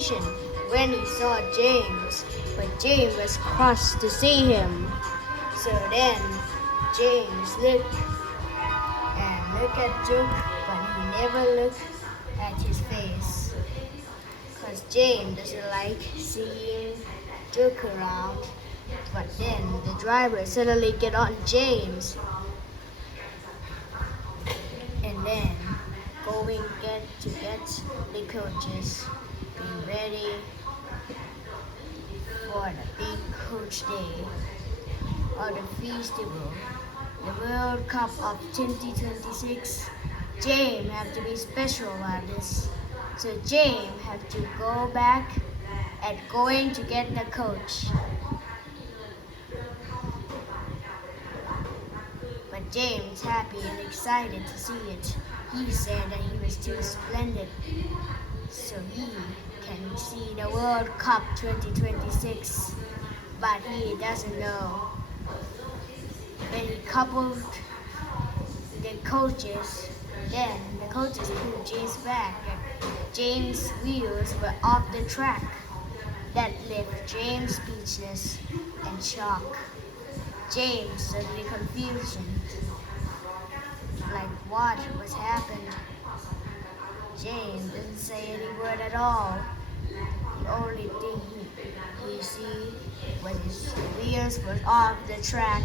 station when he saw James, but James was cross to see him. So then James looked at Duke, but he never looked at his face, because James doesn't like seeing Duke around. But then the driver suddenly get on James, and then going to get the coaches, being ready for the big coach day or the festival, the World Cup of 2026. James have to be special about this. So James have to go back and going to get the coach. But James happy and excited to see it. He said that he was too splendid, so he can see the World Cup 2026, but he doesn't know. When he coupled the coaches, then the coaches pulled James back, and James' wheels were off the track. That left James speechless and shocked. James suddenly confusion, like what was happened. James didn't say any word at all. The only thing he see was his wheels were off the track.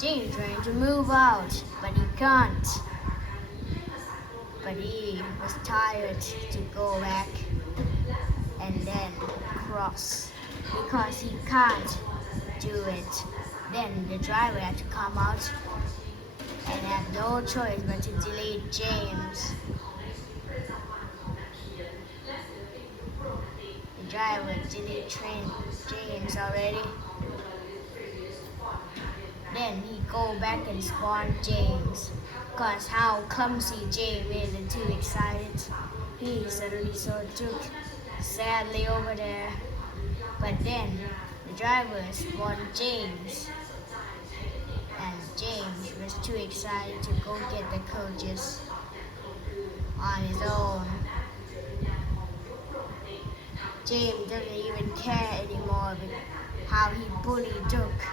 James trying to move out, but he can't. But he was tired to go back and then cross, because he can't do it. Then the driver had to come out and had no choice but to delete James. The driver deleted James already. Then he go back and spawn James, cause how clumsy James is and too excited. He suddenly saw Duke sadly over there. But then the driver spawned James, and James was too excited to go get the coaches on his own. James doesn't even care anymore with how he bullied Duke,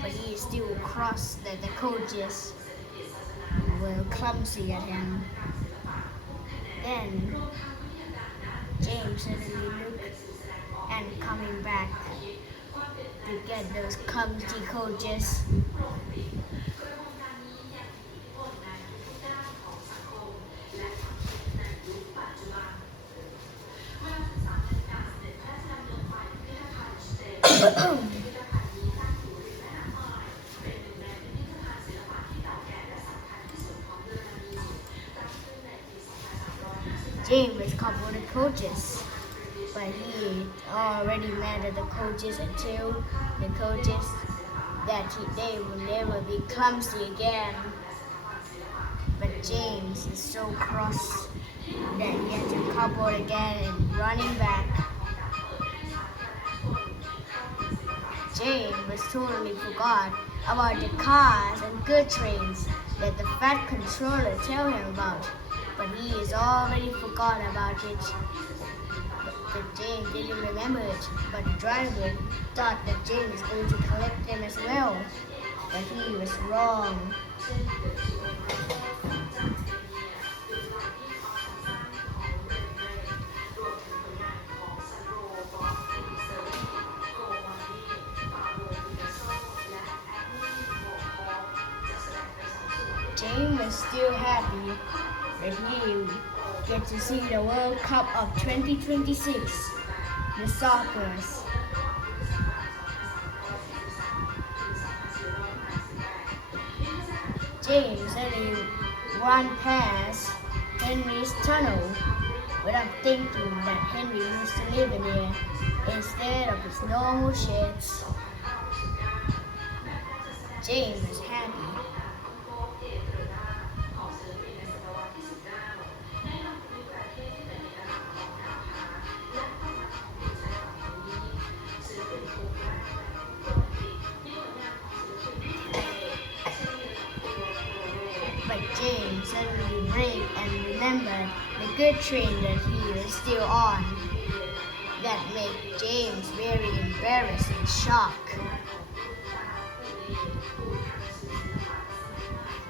but he still cross that the coaches were clumsy at him. Then James suddenly looked and coming back to get those clumsy coaches. James was coupled the coaches, but he already mad at the coaches until the coaches that they will never be clumsy again. But James is so cross that he had to couple again and running back. James was totally forgot about the cars and good trains that the fat controller tell him about. But he is already forgot about it. But James didn't remember it. But the driver thought that James was going to collect them as well. But he was wrong. James was still happy that he get to see the World Cup of 2026, the soccers. James only ran past Henry's tunnel without thinking that Henry used to live in here instead of his normal sheds. James was happy. But James suddenly braked and remembered the good train that he was still on. That made James very embarrassed and shocked.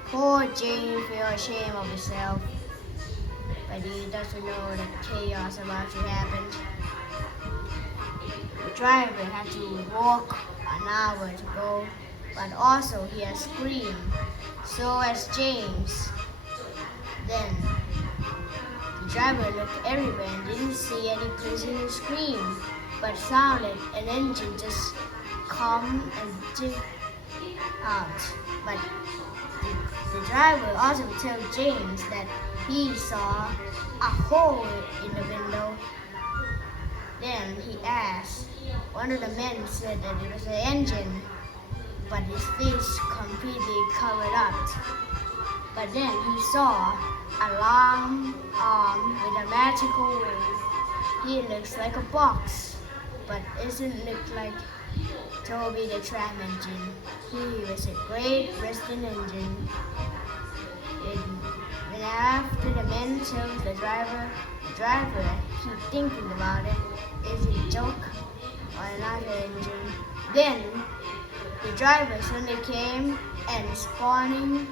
Poor James felt ashamed of himself, but he doesn't know the chaos about to happen. The driver had to walk an hour to go, but also he had screamed. So as James. Then the driver looked everywhere and didn't see any person to scream, but sounded an engine just come and tick out. But the driver also told James that he saw a hole in the window. Then he asked. One of the men said that it was an engine, but his face completely covered up. But then he saw a long arm with a magical wing. He looks like a box, but doesn't look like Toby the tram engine. He was a great rusting engine. And after the men told the driver keep thinking about it. Is it a joke or another engine? Then the driver suddenly came and spawning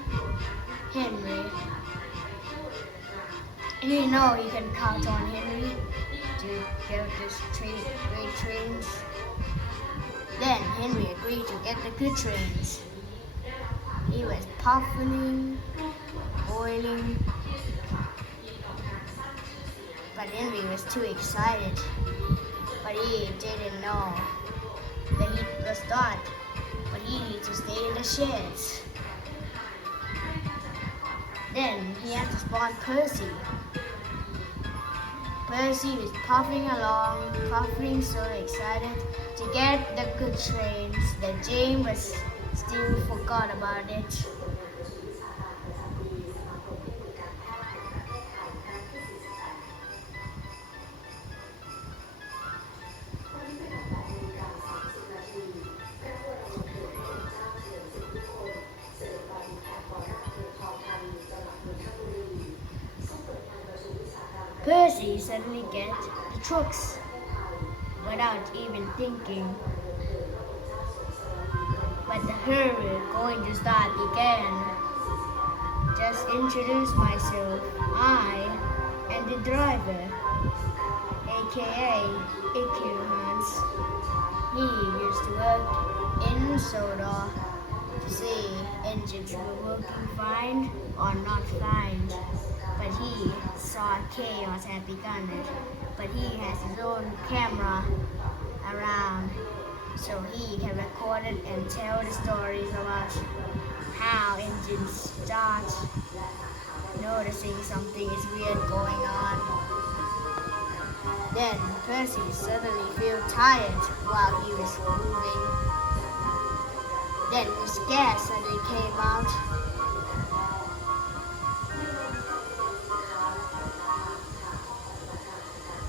Henry. And you know you can count on Henry to get this great trains. Then Henry agreed to get the good trains. He was puffing, boiling, but Henry was too excited. But he didn't know the heat was start. But he needed to stay in the sheds. Then he had to spawn Percy. Percy was puffing along, puffing so excited to get the good trains that James was still forgot about it. Percy suddenly gets the trucks without even thinking. But the hurry going to start began. Just introduce myself. I am the driver, aka Icky Hans. He used to work in Sodor to see engines were working fine or not fine. But he saw chaos had begun it. But he has his own camera around, so he can record it and tell the stories about how engines start, noticing something is weird going on. Then Percy suddenly felt tired while he was moving. Then his gas suddenly came out.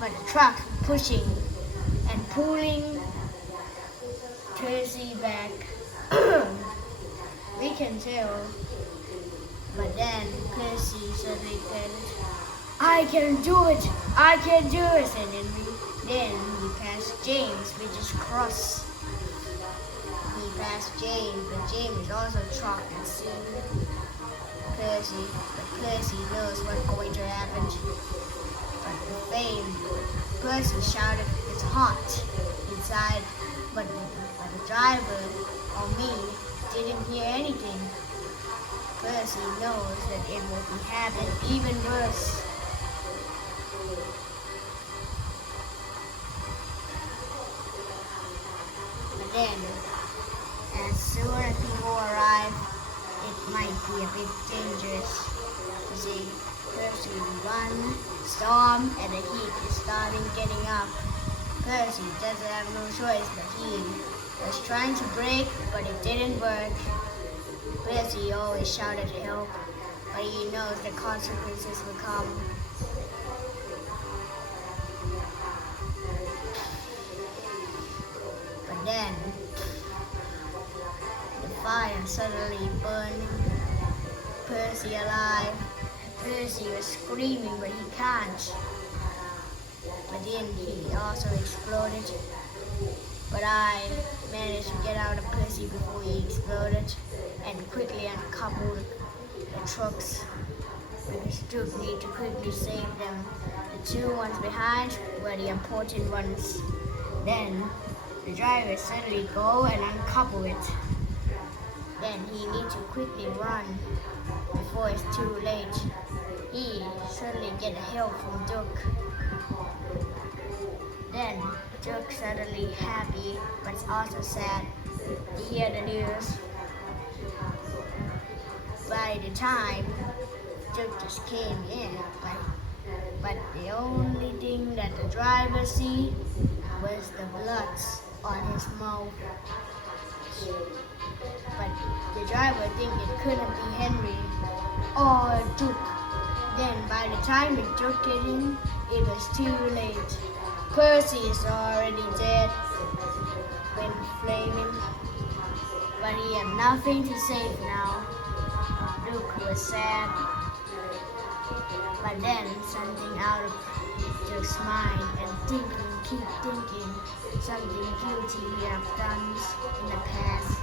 But the truck pushing and pulling Percy back. We can tell. But then Percy suddenly said, I can do it! I can do it! said Henry. Then he passed James, which is cross. He passed James, but James is also truck and soon Percy. But Percy knows what's going to happen. But the fame, Percy shouted, it's hot inside, but the driver or me didn't hear anything. Percy knows that it will be happen even worse. But then, as soon as people arrive, it might be a bit dangerous to see Percy run, storm, and the heat is starting getting up. Percy doesn't have no choice, but he was trying to brake, but it didn't work. Percy always shouted help, but he knows the consequences will come. But then, the fire suddenly burned Percy Percy alive. Percy was screaming, but he can't. But then he also exploded. But I managed to get out of Percy before he exploded and quickly uncoupled the trucks, which took me to quickly save them. The two ones behind were the important ones. Then the driver suddenly go and uncouple it. Then he needs to quickly run before it's too late. He suddenly get help from Duke. Then Duke suddenly happy, but also sad to hear the news. By the time Duke just came in, but the only thing that the driver see was the blood on his mouth. But the driver think it couldn't be Henry or Duke. Then by the time the Duke get in, it was too late. Percy is already dead when flaming, but he had nothing to save now. Duke was sad, but then something out of Duke's mind and keep thinking something guilty he have done in the past.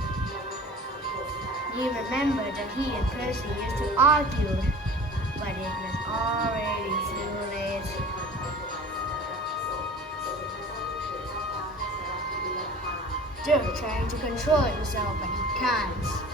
He remembered that he and Percy used to argue, but it was already too late. Duke trying to control himself, but he can't.